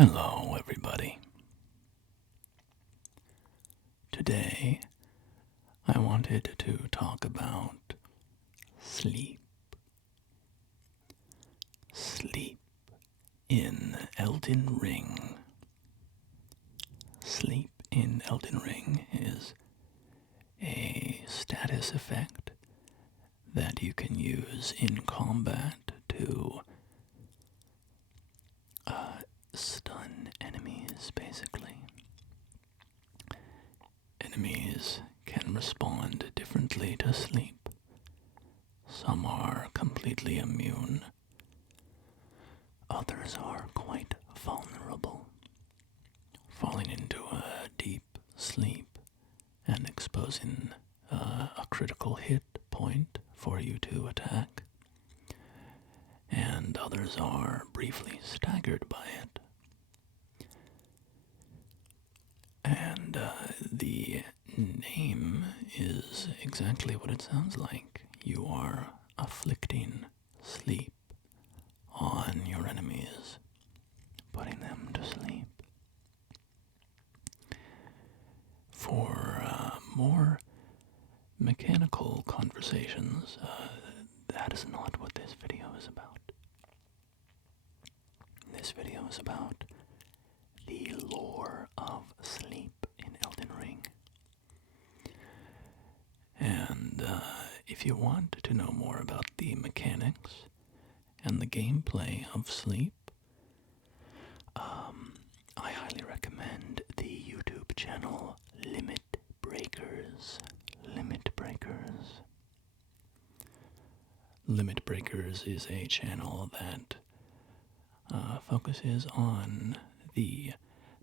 Hello, everybody. Today, I wanted to talk about sleep. Sleep in Elden Ring. Sleep in Elden Ring is a status effect that you can use in combat to stun enemies, basically. Enemies can respond differently to sleep. Some are completely immune. Others are quite vulnerable, falling into a deep sleep and exposing a critical hit point for you to attack. And others are briefly staggered by it. And the name is exactly what it sounds like. You are afflicting sleep on your enemies, putting them to sleep. For more mechanical conversations, that is not what this video is about. This video is about the lore of sleep in Elden Ring. And if you want to know more about the mechanics and the gameplay of sleep, I highly recommend the YouTube channel Limit Breakers. Limit Breakers. Limit Breakers is a channel that focuses on the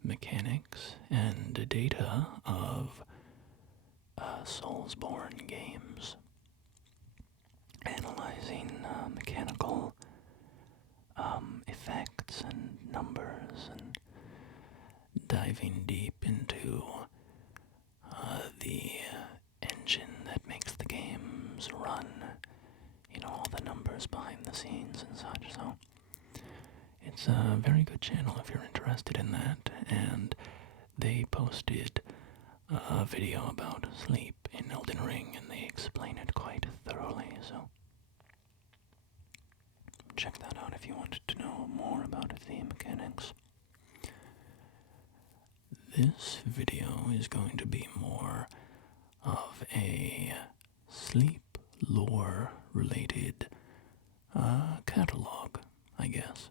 mechanics and data of Soulsborne games, analyzing mechanical effects and numbers, and diving deep into the engine that makes the games run, all the numbers behind the scenes and such. So it's a very good channel if you're interested in that, and they posted a video about sleep in Elden Ring, and they explain it quite thoroughly, so check that out if you wanted to know more about the mechanics. This video is going to be more of a sleep lore related catalog, I guess.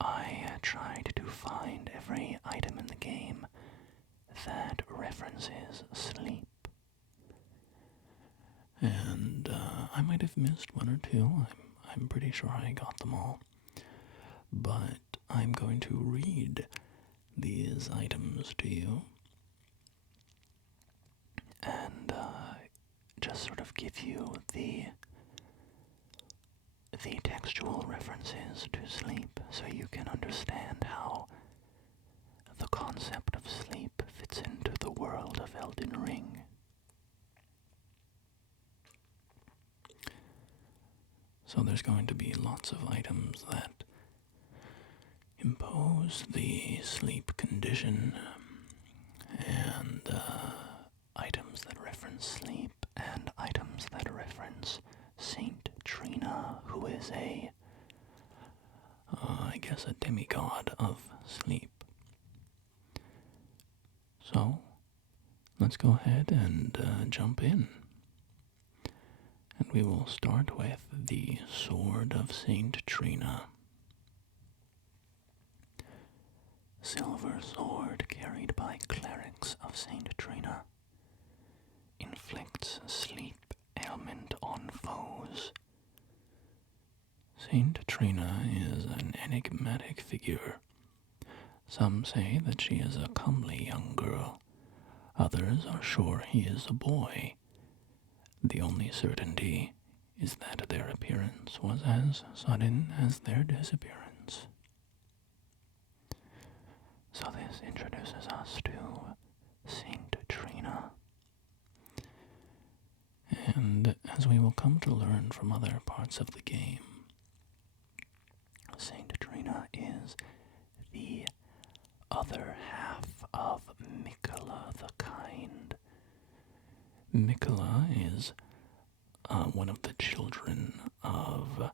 I tried to find every item in the game that references sleep. And I might have missed one or two. I'm pretty sure I got them all. But I'm going to read these items to you and just sort of give you the textual references to sleep so you can understand how the concept of sleep fits into the world of Elden Ring. So there's going to be lots of items that impose the sleep condition, and items that reference sleep, and items that reference Saint Trina, who is I guess a demigod of sleep. So, let's go ahead and jump in. And we will start with the Sword of Saint Trina. Silver sword carried by clerics of Saint Trina. Inflicts sleep ailment on foes. Saint Trina is an enigmatic figure. Some say that she is a comely young girl. Others are sure he is a boy. The only certainty is that their appearance was as sudden as their disappearance. So this introduces us to Saint Trina. And as we will come to learn from other parts of the game, Saint Trina is the other half of Mikola the Kind. Mikola is one of the children of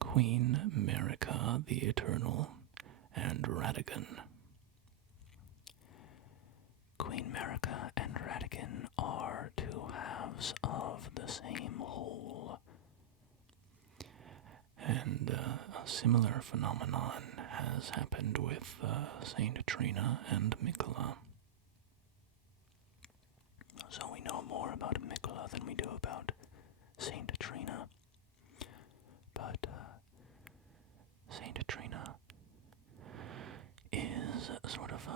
Queen Marika the Eternal and Radagon. Queen Marika and Radagon are two halves of the same whole. And a similar phenomenon has happened with Saint Trina and Mikola. So we know more about Mikola than we do about Saint Trina. But Saint Trina is sort of,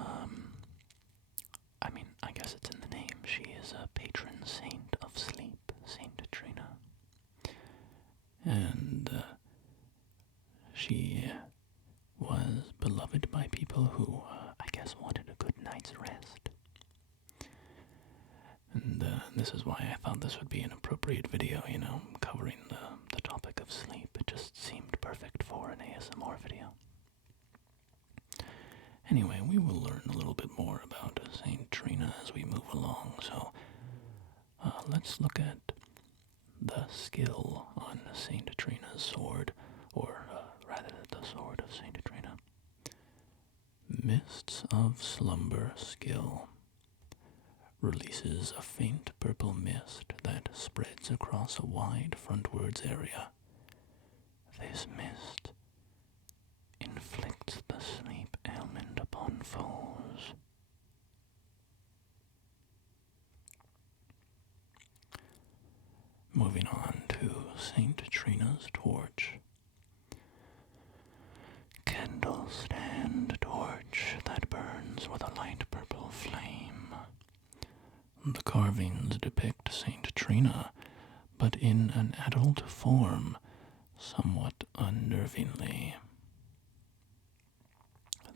I guess it's in the name. She is a patron saint of sleep, Saint Trina. And she was beloved by people who, I guess, wanted a good night's rest. And this is why I thought this would be an appropriate video, covering the topic of sleep. It just seemed perfect for an ASMR video. Anyway, we will learn a little bit more about Saint Trina as we move along, so let's look at the skill on Saint Trina's sword, or rather the sword of Saint Trina. Mists of Slumber skill. Releases a faint purple mist that spreads across a wide frontwards area. This mist inflicts the sleep ailment upon foes. Moving on to Saint Trina's torch. Candle stand torch that burns with a light purple flame. The carvings depict Saint Trina, but in an adult form, somewhat unnervingly.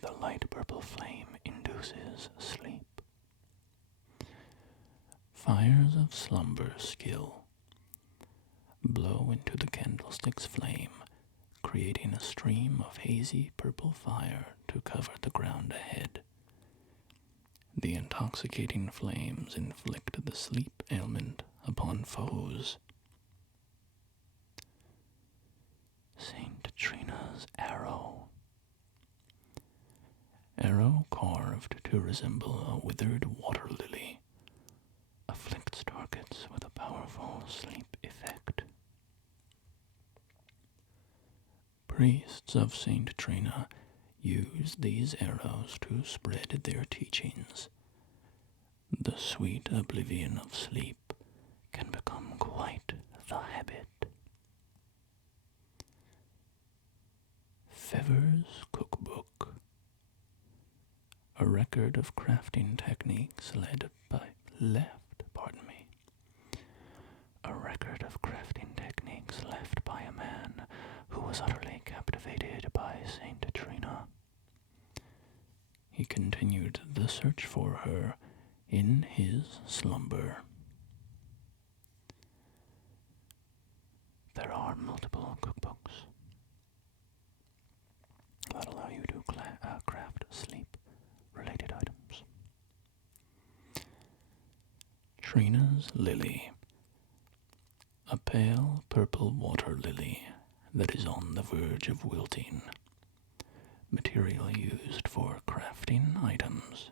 The light purple flame induces sleep. Fires of Slumber skill. Blow into the candlestick's flame, creating a stream of hazy purple fire to cover the ground ahead. The intoxicating flames inflict the sleep ailment upon foes. Saint Trina's arrow. Arrow carved to resemble a withered water lily. Afflicts targets with a powerful sleep effect. Priests of Saint Trina use these arrows to spread their teachings. The sweet oblivion of sleep can become quite the habit. Fever's Cookbook. A record of crafting techniques A record of crafting techniques left by a man who was utterly captivated by Saint Trina. He continued the search for her in his slumber. There are multiple cookbooks that allow you to craft sleep-related items. Trina's Lily. A pale purple water lily that is on the verge of wilting. Material used for crafting items.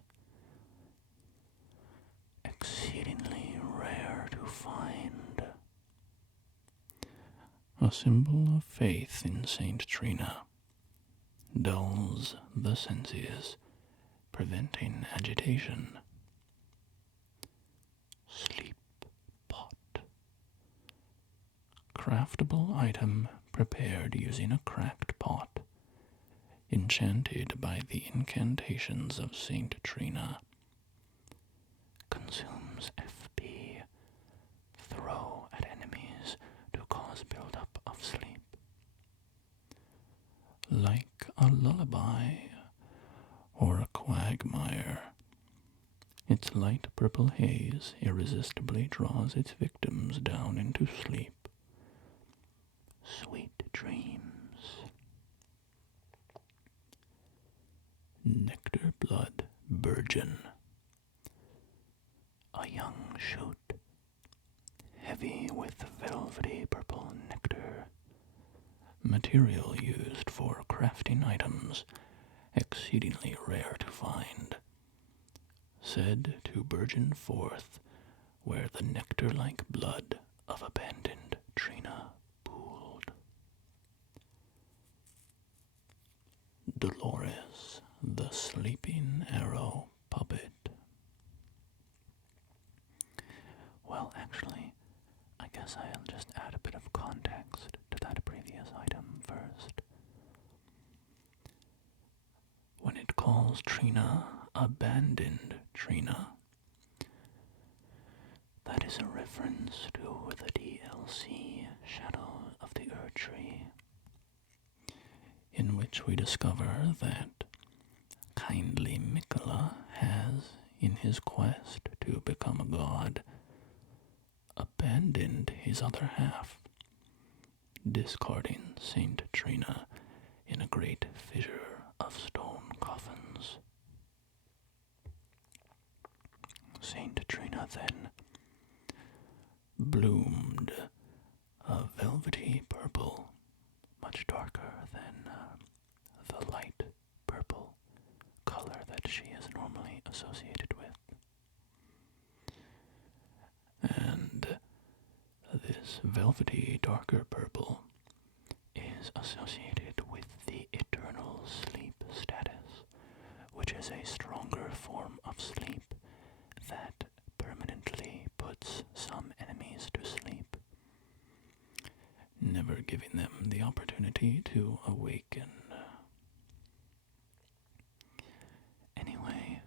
Exceedingly rare to find. A symbol of faith in Saint Trina. Dulls the senses, preventing agitation. Sleep pot. Craftable item prepared using a cracked pot. Enchanted by the incantations of Saint Trina. Consumes FP. Throw at enemies to cause buildup of sleep. Like a lullaby or a quagmire, its light purple haze irresistibly draws its victims down into sleep. Sweet dreams. Nectar blood burgeon. A young shoot, heavy with velvety purple nectar, material used for crafting items exceedingly rare to find, said to burgeon forth where the nectar-like blood of abandoned Trina pooled. Dolores, the Sleeping Arrow Puppet. Well, actually, I guess I'll just add a bit of context to that previous item first. When it calls Trina abandoned Trina, that is a reference to the DLC Shadow of the Erdtree, in which we discover that kindly Mikola has, in his quest to become a god, abandoned his other half, discarding Saint Trina in a great fissure of stone coffins. Saint Trina then bloomed a velvety purple, much darker than the light purple color that she is normally associated with. And this velvety darker purple is associated with the eternal sleep status, which is a stronger form of sleep that permanently puts some enemies to sleep, never giving them the opportunity to awaken. Anyway,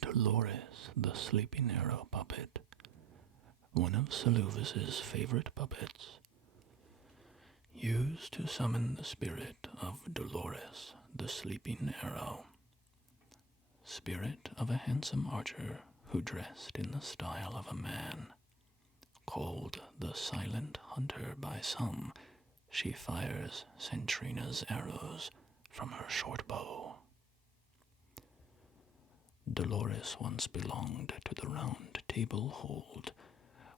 Dolores, the Sleeping Arrow Puppet, one of Seluvis's favorite puppets, used to summon the spirit of Dolores, the Sleeping Arrow, spirit of a handsome archer who dressed in the style of a man. Called the Silent Hunter by some, she fires Saint Trina's arrows from her short bow. Dolores once belonged to the Round Table Hold,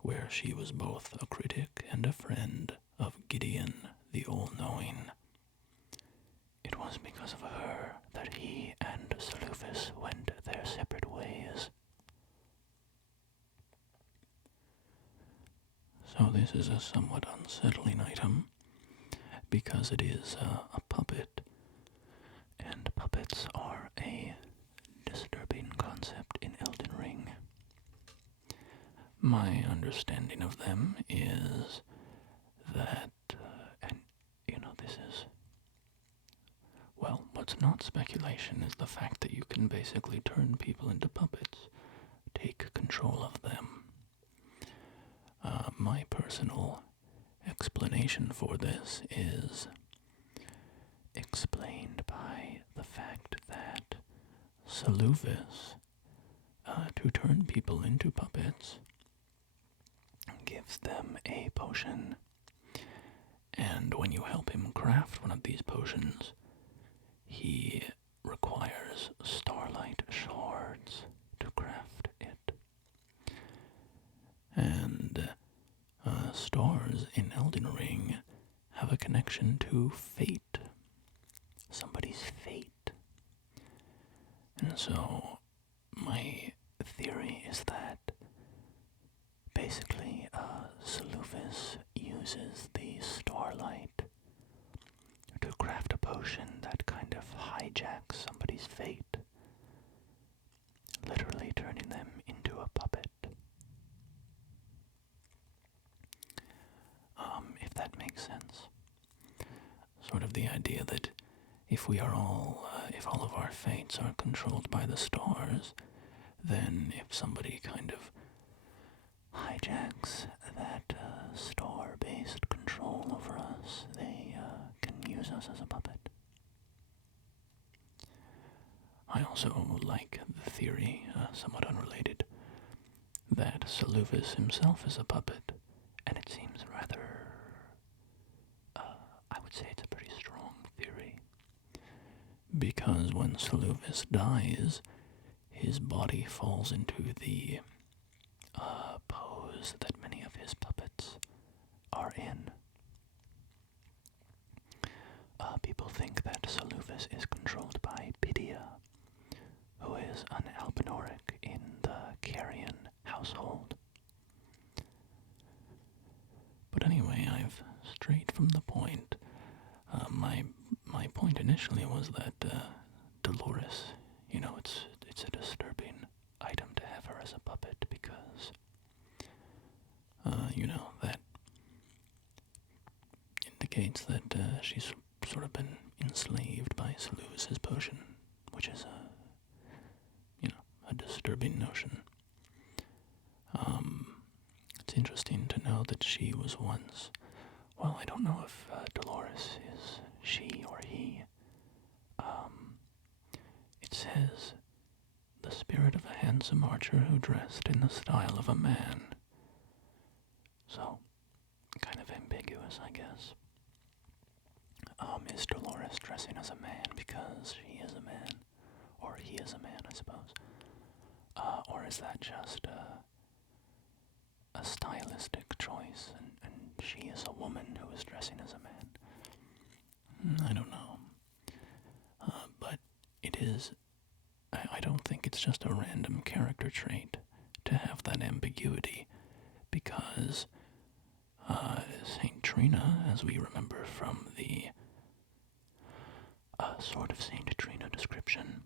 where she was both a critic and a friend of Gideon the All-Knowing. It was because of her that he and Seluvis went their separate ways. So this is a somewhat unsettling item, because it is a puppet, and puppets are a disturbing concept in Elden Ring. My understanding of them is that, this is, well, what's not speculation is the fact that you can basically turn people into puppets, take control of them. My personal explanation for this is explained by the fact that Seluvis, to turn people into puppets, gives them a potion, and when you help him craft one of these potions, he requires starlight shards to craft it. And stars in Elden Ring have a connection to fate, somebody's fate. And so my theory is that basically Seluvis uses the starlight to craft a potion that kind of hijacks somebody's fate, literally turning them into a puppet. If that makes sense. Sort of the idea that if all of our fates are controlled by the stars, then if somebody kind of hijacks that star-based control over us, they can use us as a puppet. I also like the theory, somewhat unrelated, that Seluvis himself is a puppet, and it seems rather, I would say it's a pretty strong theory, because when Soluvis dies, his body falls into the pose that many of his puppets are in. People think that Soluvis is controlled by Pidia, who is an Albinoric in the Carrion household. But anyway, I've strayed from the point. My point initially was that Dolores, it's a disturbing item to have her as a puppet because, that indicates that she's sort of been enslaved by Soluvis's potion, which is a disturbing notion. It's interesting to know that she was once, well, I don't know if Dolores is she or he. It says, the spirit of a handsome archer who dressed in the style of a man. So, kind of ambiguous, I guess. Is Dolores dressing as a man because she is a man? Or he is a man, I suppose. Or is that just a stylistic choice, and she is a woman who is dressing as a man? I don't know. But it is, I don't think it's just a random character trait to have that ambiguity, because Saint Trina, as we remember from the Sword of Saint Trina description,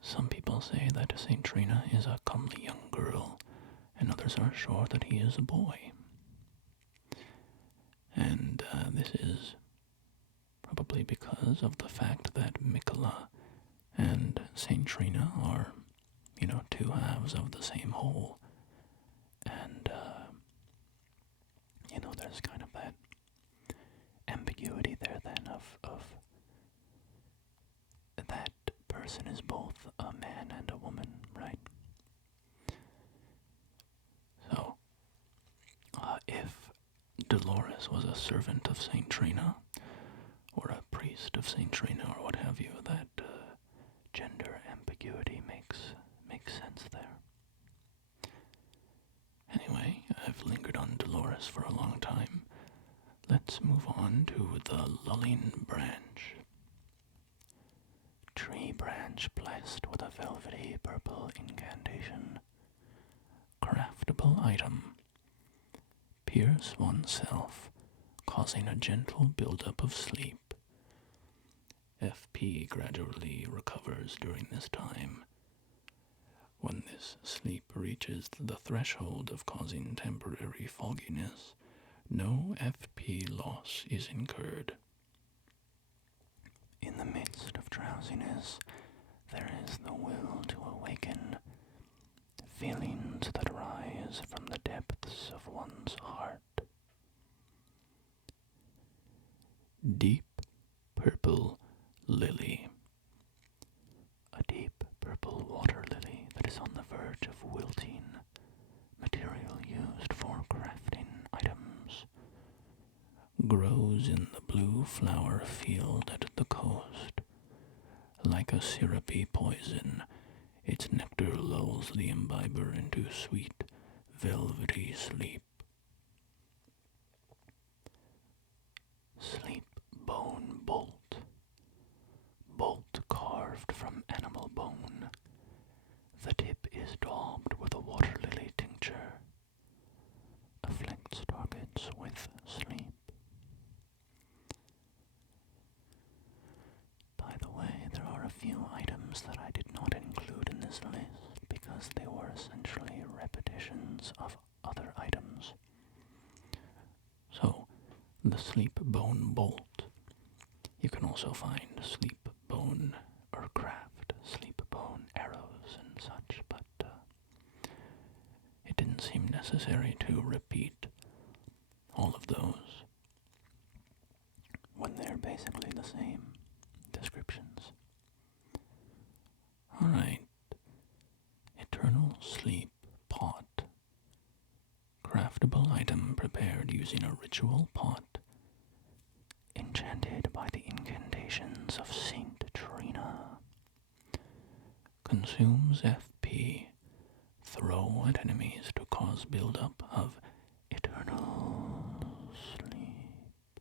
some people say that Saint Trina is a comely young girl, and others are sure that he is a boy. And this is probably because of the fact that Mikola and Saint Trina are, two halves of the same whole. And, there's kind of that ambiguity there then of that person is both a man and a woman, right? So, if Dolores was a servant of Saint Trina, or a priest of Saint Trina, or what have you, that gender ambiguity makes sense there. Anyway, I've lingered on Dolores for a long time. Let's move on to the Lulling Branch. Tree branch blessed with a velvety purple incantation. Craftable item. Pierce oneself, causing a gentle buildup of sleep. FP gradually recovers during this time. When this sleep reaches the threshold of causing temporary fogginess, no FP loss is incurred. In the midst of drowsiness, there is the will to awaken, feelings that rise from the depths of one's heart. Deep purple lily. A deep purple water lily that is on the verge of wilting, material used for crafting items, grows in the blue flower field at the coast. Like a syrupy poison, its nectar lulls the imbiber into sweet, velvety sleep. Sleep bone bolt. Bolt carved from animal bone. The tip is daubed with a water lily tincture. Afflicts targets with sleep. By the way, there are a few items that I did not include in this list because they were essentially repetitions of other items. So, the sleep bone bolt. You can also find sleep bone or craft sleep bone arrows and such, but it didn't seem necessary to repeat all of those when they're basically the same descriptions. Alright. Eternal Sleep Pot. Craftable item prepared using a ritual pot. Enchanted by the incantations of Saint consumes FP, throw at enemies to cause buildup of eternal sleep.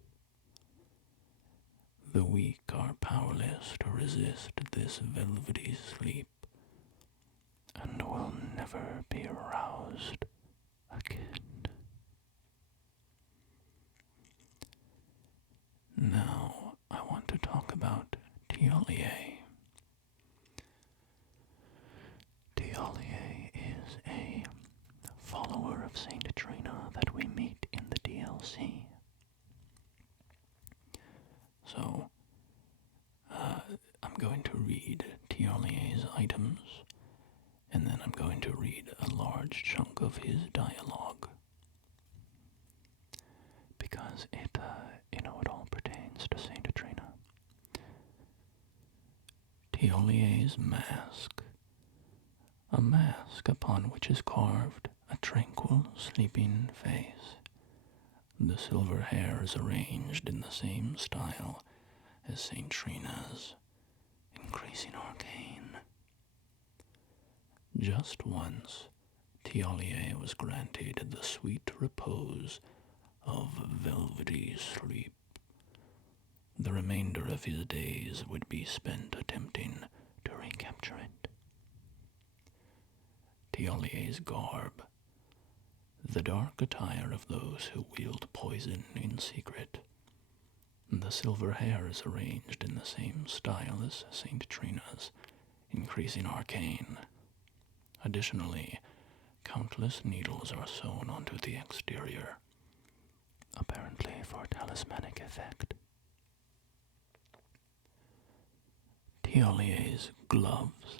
The weak are powerless to resist this velvety sleep, and will never be aroused again. Now, I want to talk about Thiollier. Thiollier is a follower of Saint Trina that we meet in the DLC. So, I'm going to read Thiollier's items, and then I'm going to read a large chunk of his dialogue, because it all pertains to Saint Trina. Thiollier's mask. A mask upon which is carved a tranquil, sleeping face. The silver hair is arranged in the same style as Saint Trina's, increasing arcane. Just once, Thiollier was granted the sweet repose of velvety sleep. The remainder of his days would be spent attempting to recapture it. Thiollier's garb. The dark attire of those who wield poison in secret. The silver hair is arranged in the same style as Saint Trina's, increasing arcane. Additionally, countless needles are sewn onto the exterior, apparently for talismanic effect. Thiollier's gloves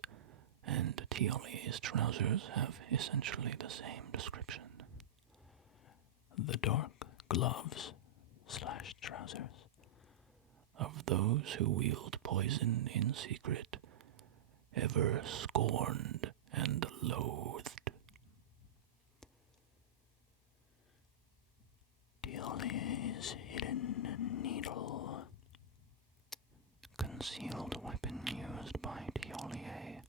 and Thiollier's trousers have essentially the same description. The dark gloves/trousers of those who wield poison in secret, ever scorned and loathed. Thioller's hidden needle. Concealed weapon used by Thiollier,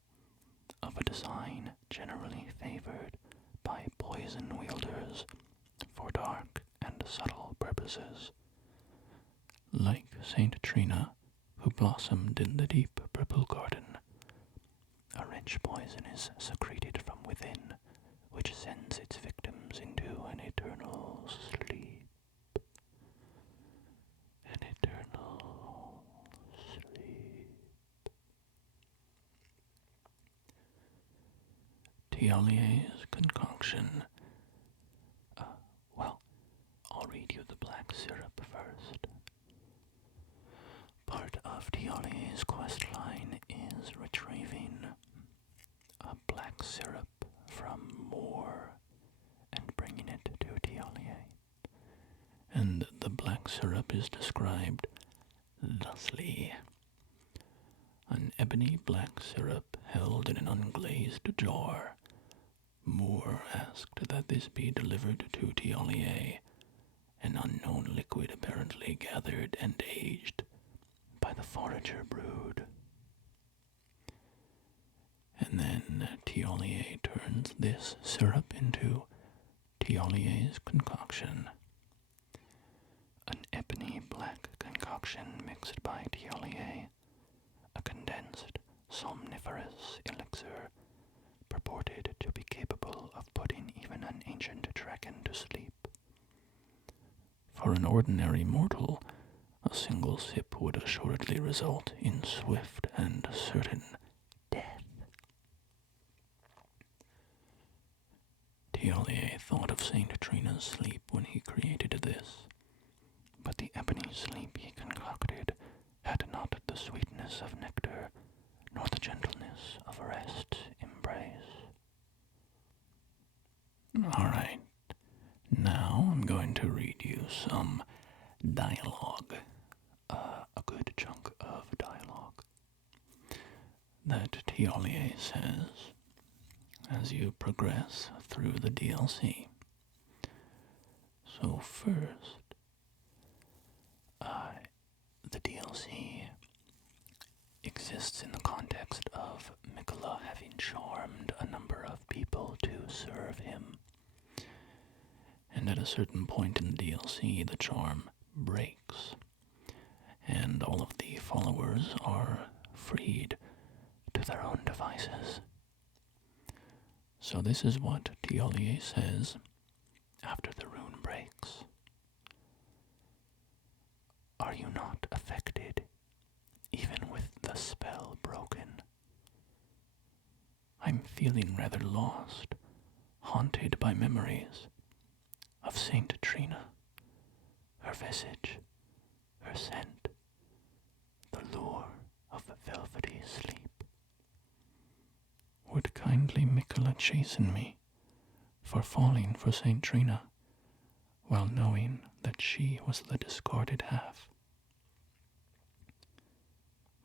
of a design generally favored by poison wielders for dark and subtle purposes. Like Saint Trina, who blossomed in the deep purple garden, a rich poison is secreted from within, which sends its victims into an eternal sleep. An eternal sleep. Thiollier's concoction. I'll read you the black syrup first. Part of Thioller's questline is retrieving a black syrup from Moore and bringing it to Thiollier. And the black syrup is described thusly. An ebony black syrup held in an unglazed jar. Moore asked that this be delivered to Thiollier, an unknown liquid apparently gathered and aged by the forager brood. And then Thiollier turns this syrup into Thiollier's concoction. An ebony black concoction mixed by Thiollier, a condensed, somniferous elixir purported to be capable of putting even an ancient dragon to sleep. For an ordinary mortal, a single sip would assuredly result in swift and certain death. Thiollier thought of Saint Trina's sleep when he created this, but the ebony sleep he concocted had not the sweetness of nectar, nor the gentleness of rest's embrace. All right. Now I'm going to read you some dialogue, a good chunk of dialogue that Thiollier says as you progress through the DLC. So first, the DLC exists in the context of mythology. Mikola having charmed a number of people to serve him. And at a certain point in the DLC, the charm breaks, and all of the followers are freed to their own devices. So this is what Thiollier says after the rune breaks. Are you not affected, even with the spell broken? I'm feeling rather lost, haunted by memories of Saint Trina, her visage, her scent, the lure of velvety sleep. Would kindly Mikola chasten me for falling for Saint Trina, while knowing that she was the discarded half?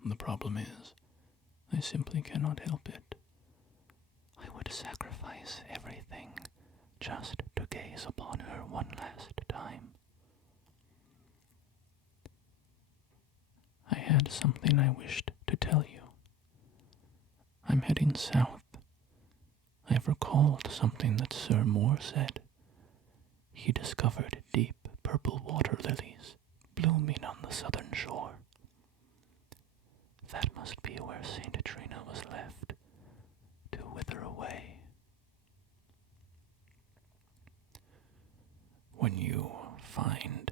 The problem is, I simply cannot help it. I would sacrifice everything just to gaze upon her one last time. I had something I wished to tell you. I'm heading south. I've recalled something that Sir Moore said. He discovered deep purple water lilies blooming on the southern shore. That must be where Saint Trina was left to wither away. When you find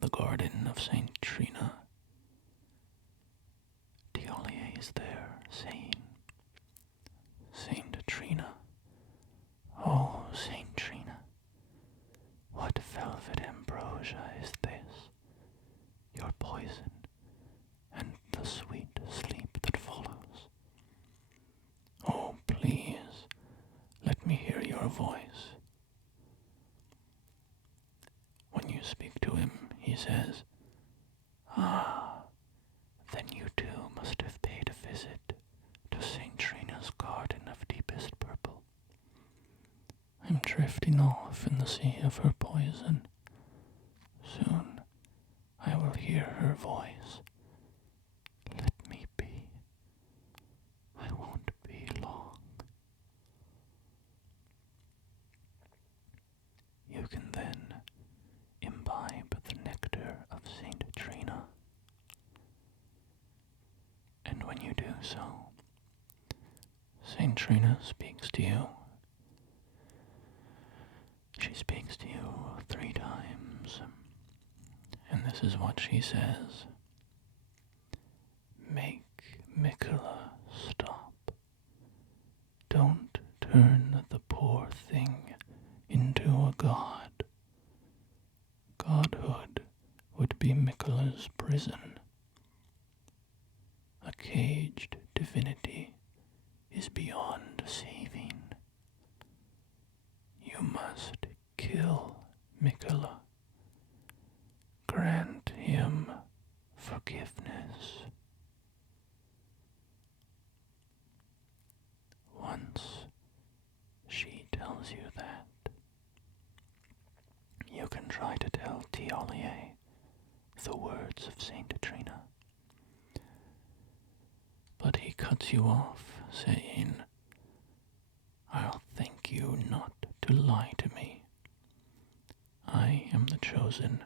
the garden of Saint Trina, Thiollier is there saying, Saint Trina, oh Saint Trina, what velvet ambrosia is this, your poison, and the sweet sleep that follows? Oh, please, let me hear your voice. When you speak to him, he says, ah, then you too must have paid a visit to Saint Trina's garden of deepest purple. I'm drifting off in the sea of her poison. Soon I will hear her voice. Let me be. I won't be long. You can then imbibe the nectar of Saint Trina. And when you do so, Saint Trina speaks to you. She speaks to you 3 times, and this is what she says. Make Mikola stop. Don't turn the poor thing into a god. Godhood would be Mikola's prison. A caged divinity is beyond saving. You must kill Mikola. Grant him forgiveness. Once she tells you that, you can try to tell Thiollier the words of Saint Trina. But he cuts you off, saying, I'll thank you not to lie to me. I am the chosen,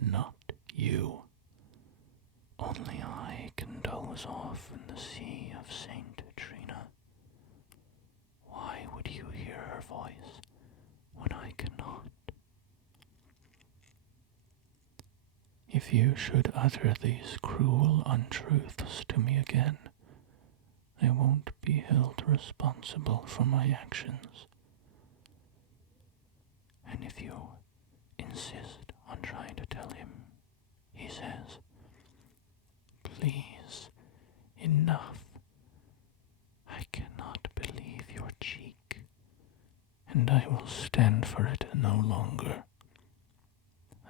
not you. Only I can doze off in the sea of Saint Trina. Why would you hear her voice when I cannot? If you should utter these cruel untruths to me again, I won't be held responsible for my actions. And if you insist on trying to tell him, he says, please, enough. I cannot believe your cheek, and I will stand for it no longer.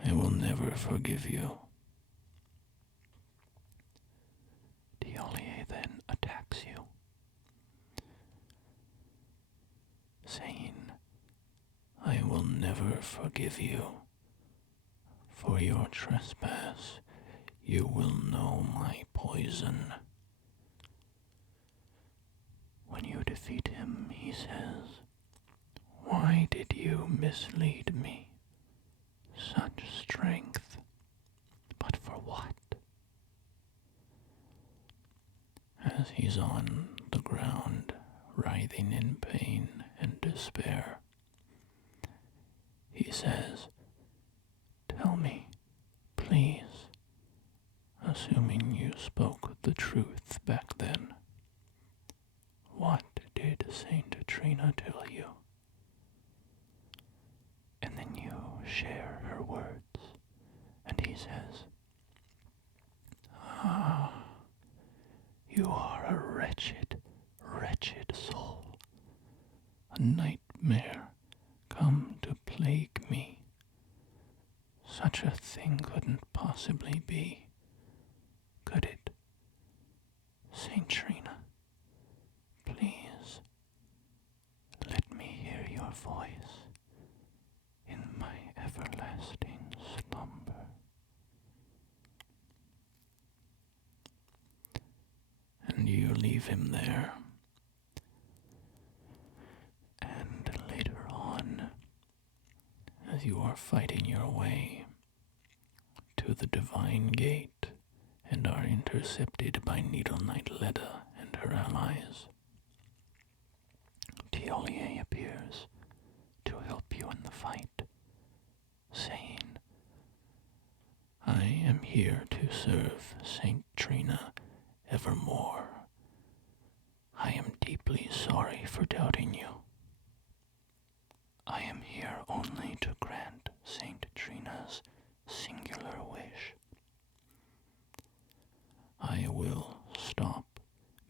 I will never forgive you. Thiollier then attacks you, saying, I will never forgive you. For your trespass, you will know my poison. defeat him, he says, "Why did you mislead me? Such strength, but for what?" As he's on the ground, writhing in pain and despair, he says, "Tell me, please, assuming you spoke the truth back then, what did Saint Trina tell you?" And then you share her words, and he says, "Ah, you are a wretched, wretched soul, a nightmare come to plague me. Such a thing couldn't possibly be, could it? Saint Trina, please, let me hear your voice in my everlasting slumber." And you leave him there. And later on, as you are fighting your way to the Divine Gate and are intercepted by Needle Knight Leda and her allies, Thiollier appears to help you in the fight, saying, "I am here to serve Saint Trina evermore. I am deeply sorry for doubting you. I am here only to grant Saint Trina's singular wish. I will stop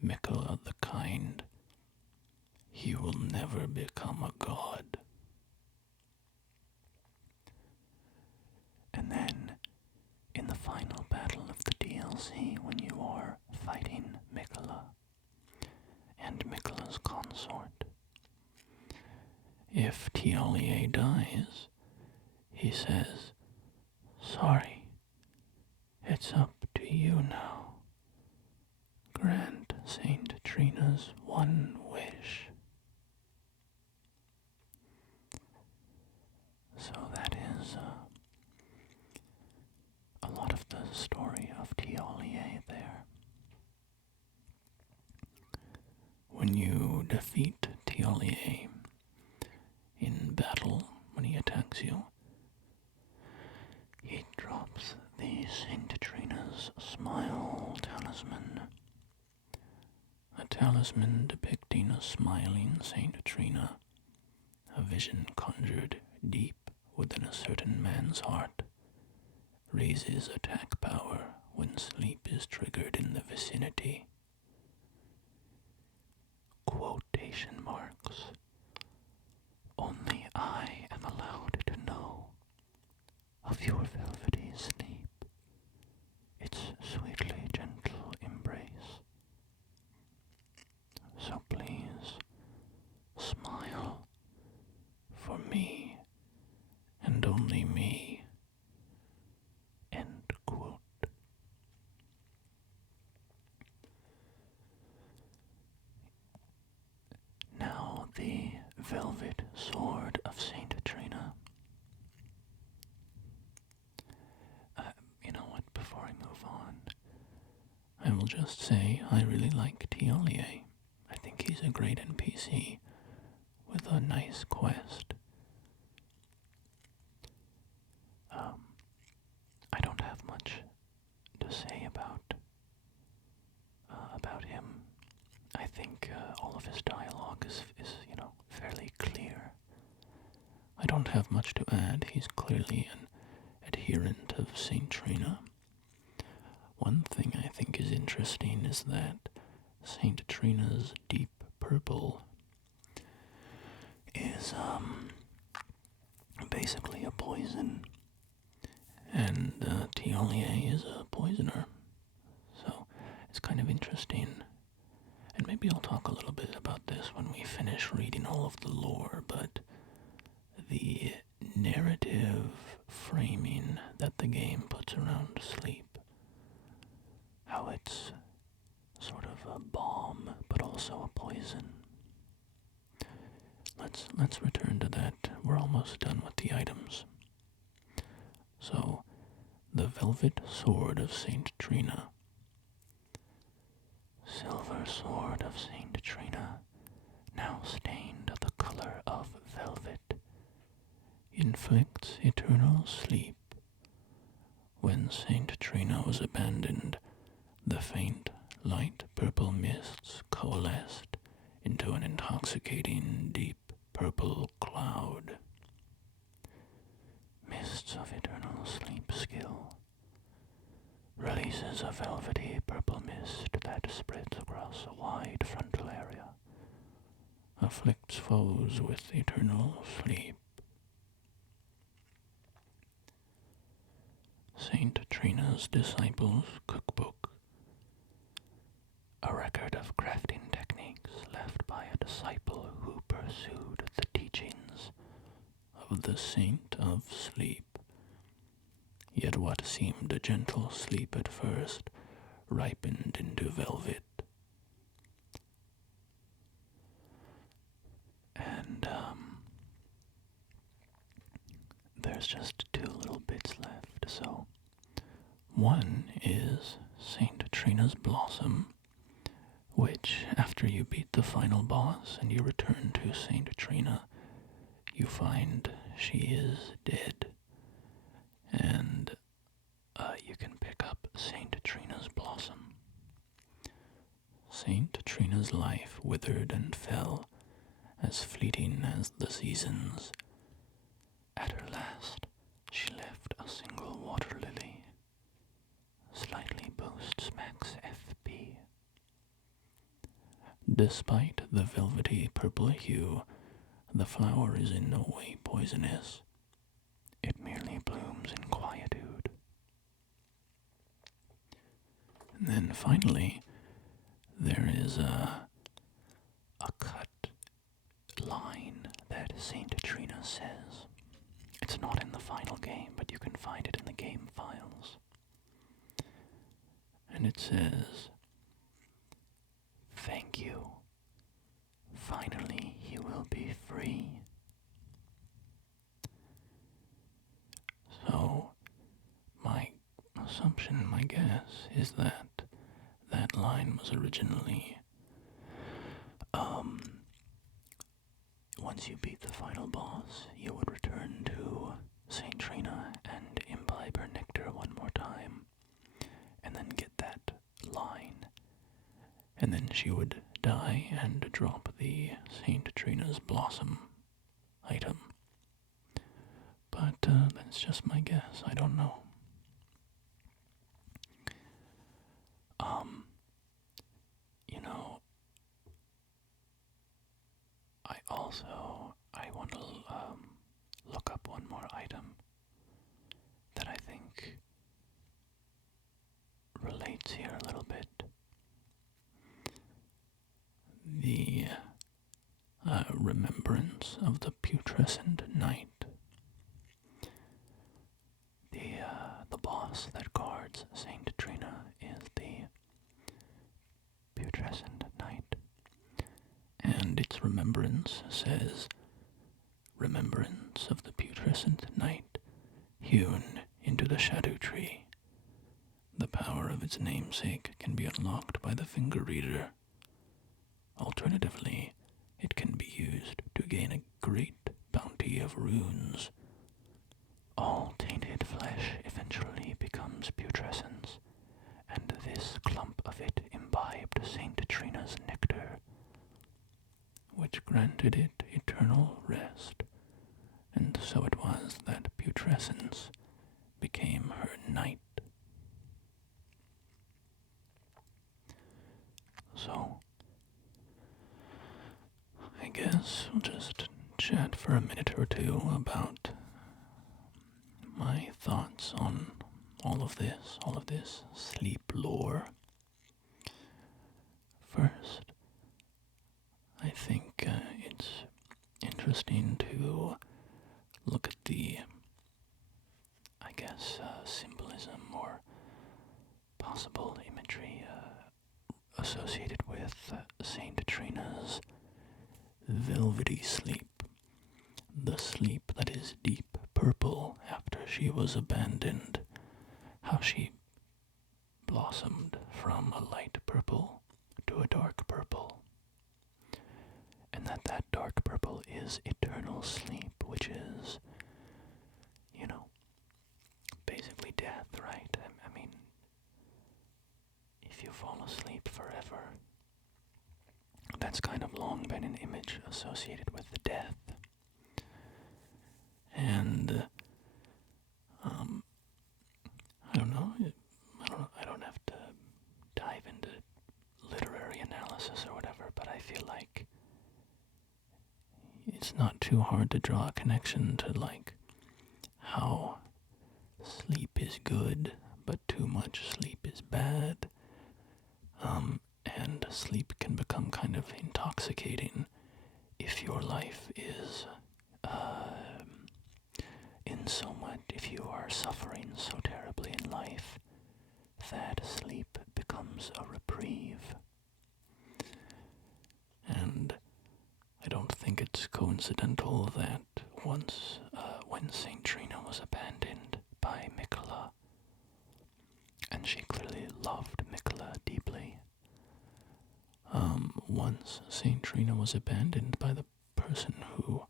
Mikola the Kind. He will never become a god." And then, in the final battle of the DLC, when you are fighting Mikola and Mikola's consort, if Thiollier dies, he says, "Sorry, it's up to you now. Grant Saint Trina's one wish." So that is a lot of the story of Thiollier there. When you defeat Thiollier in battle, when he attacks you, he drops the Saint Trina's Smile talisman. A talisman depicting a smiling Saint Trina, a vision conjured deep within a certain man's heart, raises attack power when sleep is triggered in the vicinity. Quotation marks. Only I am allowed to know of your velvety sleep, its sweetly gentle embrace. So please, smile for me and only me. End quote. Now the velvet sword of Saint Trina. You know what, before I move on, I will just say I really like Thiollier. I think he's a great NPC with a nice quest. I don't have much to say about him. I think all of his dialogue is fairly clear. I don't have much to add. He's clearly an adherent of Saint Trina. One thing I think is interesting is that Saint Trina's deep purple is basically a poison, and Thiollier is a poisoner. So it's kind of interesting. And maybe I'll talk a little bit about this when we finish reading all of the lore, but the narrative framing that the game puts around sleep, how it's sort of a balm, but also a poison, let's return to that. We're almost done with the items. So, the Velvet Sword of Saint Trina. Silver Sword of Saint Trina, now stained the color of velvet, inflicts eternal sleep. When Saint Trina was abandoned, the faint, light purple mists coalesced into an intoxicating, deep purple cloud. Mists of Eternal Sleep skill releases a velvety purple mist that spreads across a wide frontal area, afflicts foes with eternal sleep. Saint Trina's Disciples Cookbook, a record of crafting techniques left by a disciple who pursued the teachings of the Saint of Sleep. Yet what seemed a gentle sleep at first ripened into velvet. And, there's just 2 little bits left, so one is Saint Trina's Blossom, which, after you beat the final boss and you return to Saint Trina, you find she is dead. And you can pick up Saint Trina's Blossom. Saint Trina's life withered and fell, as fleeting as the seasons. At her last, she left a single water lily. Slightly boosts max FP. Despite the velvety purple hue, the flower is in no way poisonous. It merely blooms in quietude. And then finally, there is a cut line that Saint Trina says. It's not in the final game, but you can find it in the game files. And it says, "Thank you. Finally, you will be free." So, my assumption, my guess, is that that line was originally, once you beat the final boss, you would return to Saint Trina and imbibe her nectar one more time, and then get that line, and then she would die and drop the Saint Trina's Blossom item. But that's just my guess. I don't know. You know, I want to look up one more item that I think relates here a little bit. The remembrance of the putrescent night. The boss that guards Saint Trina is the putrescent night. And its remembrance says, "Remembrance of the putrescent night, hewn into the shadow tree. The power of its namesake can be unlocked by the finger reader. Alternatively, it can be used to gain a great bounty of runes. All tainted flesh eventually becomes putrescence, and this clump of it imbibed Saint Trina's nectar, which granted it eternal rest, and so it was that putrescence became her night." So, I guess we'll just chat for a minute or two about my thoughts on all of this sleep lore. First, I think it's interesting to look at the, symbolism or possible imagery associated with Saint Trina's velvety sleep. the sleep that is deep purple after she was abandoned, how she blossomed from a light purple to a dark purple, and that dark purple is eternal sleep, which is, basically death, right? I mean, if you fall asleep forever, that's kind of long been an image associated with death. And I don't know. I don't have to dive into literary analysis or whatever, but I feel like it's not too hard to draw a connection to like how sleep is good, but too much sleep is bad. And sleep can become kind of intoxicating if your life is if you are suffering so terribly in life that sleep becomes a reprieve. And I don't think it's coincidental that once, when St. Trina was abandoned by Mikola, and she clearly loved Mikola deeply, once St. Trina was abandoned by the person who,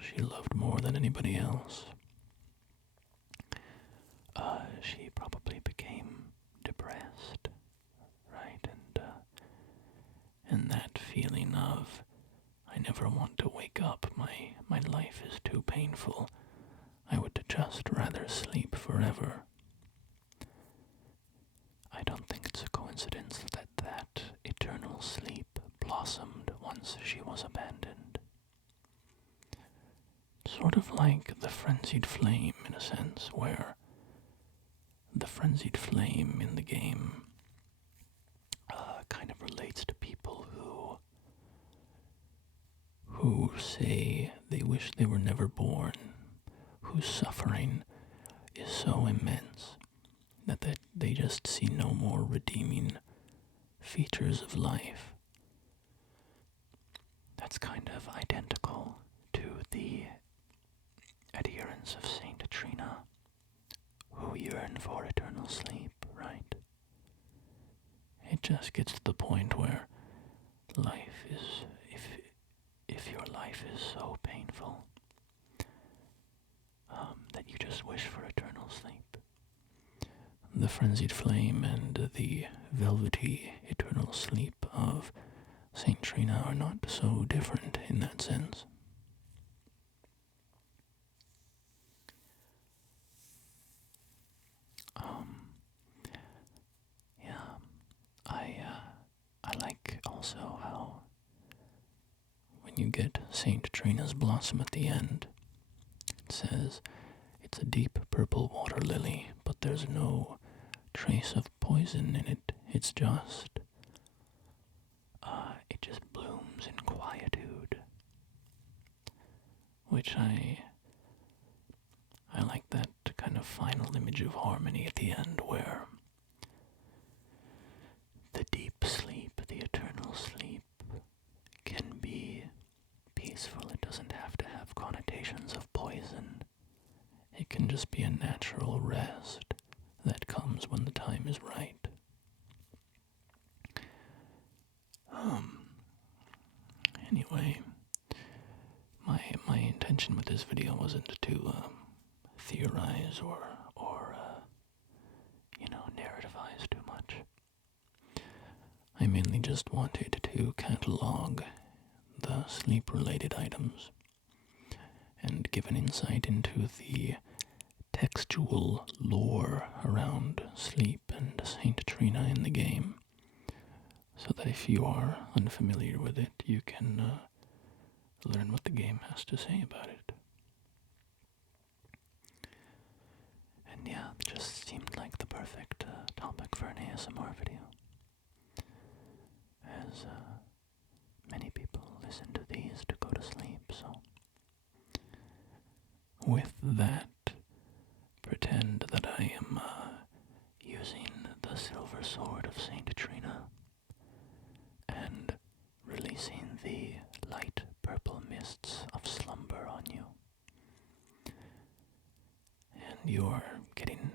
she loved more than anybody else, she probably became depressed, right? And that feeling of, I never want to wake up, my life is too painful, I would just rather sleep forever. I don't think it's a coincidence that eternal sleep blossomed once she was abandoned. Sort of like the frenzied flame, in a sense, where the frenzied flame in the game kind of relates to people who say they wish they were never born, whose suffering is so immense that they just see no more redeeming features of life. That's kind of identical to the adherents of Saint Trina, who yearn for eternal sleep, right? It just gets to the point where life is, if your life is so painful, that you just wish for eternal sleep. The frenzied flame and the velvety eternal sleep of Saint Trina are not so different in that sense. I like also how when you get Saint Trina's blossom at the end, it says it's a deep purple water lily, but there's no trace of poison in it. It's just, it just blooms in quietude, which I like that kind of final image of harmony at the end where the deep sleep, the eternal sleep, can be peaceful. It doesn't have to have connotations of poison. It can just be a natural rest that comes when the time is right. Anyway, my intention with this video wasn't to theorize or narrativize too much. I mainly just wanted to catalog the sleep-related items and give an insight into the textual lore around sleep and Saint Trina in the game, so that if you are unfamiliar with it, you can learn what the game has to say about it. And yeah, it just seemed like the perfect topic for an ASMR video, as many people listen to these to go to sleep, so with that, pretend that I am using the silver sword of Saint Trina and releasing the light purple mists of slumber you're getting